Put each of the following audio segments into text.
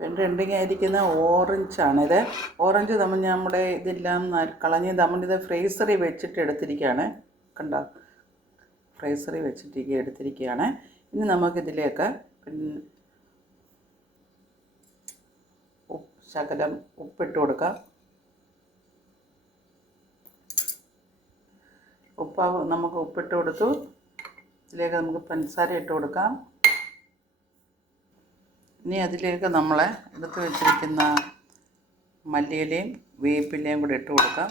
Trending ഓറഞ്ചാണിത്. Orange നമ്മുടെ ഇതെല്ലാം കളഞ്ഞ് നമ്മളിത് ഫ്രീസറിൽ വെച്ചിട്ട് എടുത്തിരിക്കുകയാണ്. കണ്ടോ, ഫ്രീസറിൽ വെച്ചിട്ട് എടുത്തിരിക്കുകയാണ്. ഇനി നമുക്കിതിലേക്ക് ശകലം ഉപ്പിട്ട് കൊടുക്കാം. നമുക്ക് ഉപ്പിട്ട് കൊടുത്തു. ഇതിലേക്ക് നമുക്ക് പഞ്ചസാര ഇട്ട് കൊടുക്കാം. ഇനി അതിലേക്ക് നമ്മൾ എടുത്ത് വെച്ചിരിക്കുന്ന മല്ലിയിലയും വേപ്പിലയും കൂടെ ഇട്ട് കൊടുക്കാം.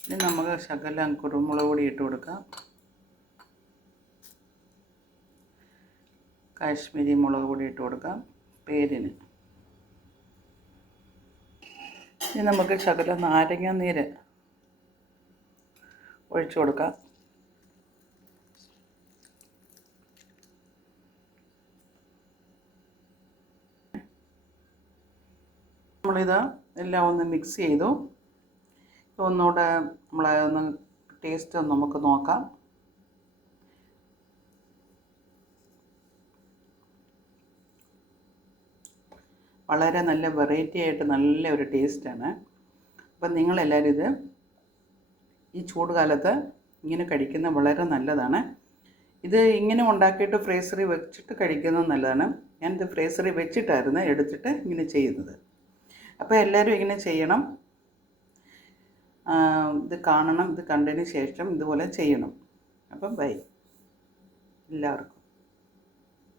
ഇനി നമുക്ക് ശകലം കുരുമുളക് പൊടി ഇട്ട് കൊടുക്കാം. കാശ്മീരി മുളക് പൊടി ഇട്ട് കൊടുക്കാം പേരിന്. ഇനി നമുക്ക് ശകലം നാരങ്ങ നീര് ഒഴിച്ചു കൊടുക്കാം. നമ്മളിത് എല്ലാം ഒന്ന് മിക്സ് ചെയ്തു. ഒന്നുകൂടെ ഒന്ന് ടേസ്റ്റ് നമുക്ക് നോക്കാം. വളരെ നല്ല വെറൈറ്റി ആയിട്ട് നല്ല ഒരു ടേസ്റ്റാണ്. അപ്പം നിങ്ങളെല്ലാവരും ഇത് ഈ ചൂടുകാലത്ത് ഇങ്ങനെ കഴിക്കുന്നത് വളരെ നല്ലതാണ്. ഇത് ഇങ്ങനെ ഉണ്ടാക്കിയിട്ട് ഫ്രീസറിൽ വെച്ചിട്ട് കഴിക്കുന്നത് നല്ലതാണ്. ഞാനിത് ഫ്രീസറിൽ വെച്ചിട്ടായിരുന്നു എടുത്തിട്ട് ഇങ്ങനെ ചെയ്യുന്നത്. അപ്പോൾ എല്ലാവരും ഇങ്ങനെ ചെയ്യണം. ഇത് കാണണം. ഇത് കണ്ടതിന് ശേഷം ഇതുപോലെ ചെയ്യണം. അപ്പം ബൈ എല്ലാവർക്കും.